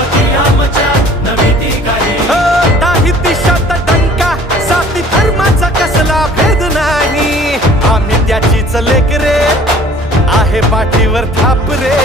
छत्रपती आमच्या नवी ती काही नाही दिशात टंका जाती धर्माचा कसला भेद नाही आम्ही त्याचीच लेकरे आहे पाठीवर थाप रे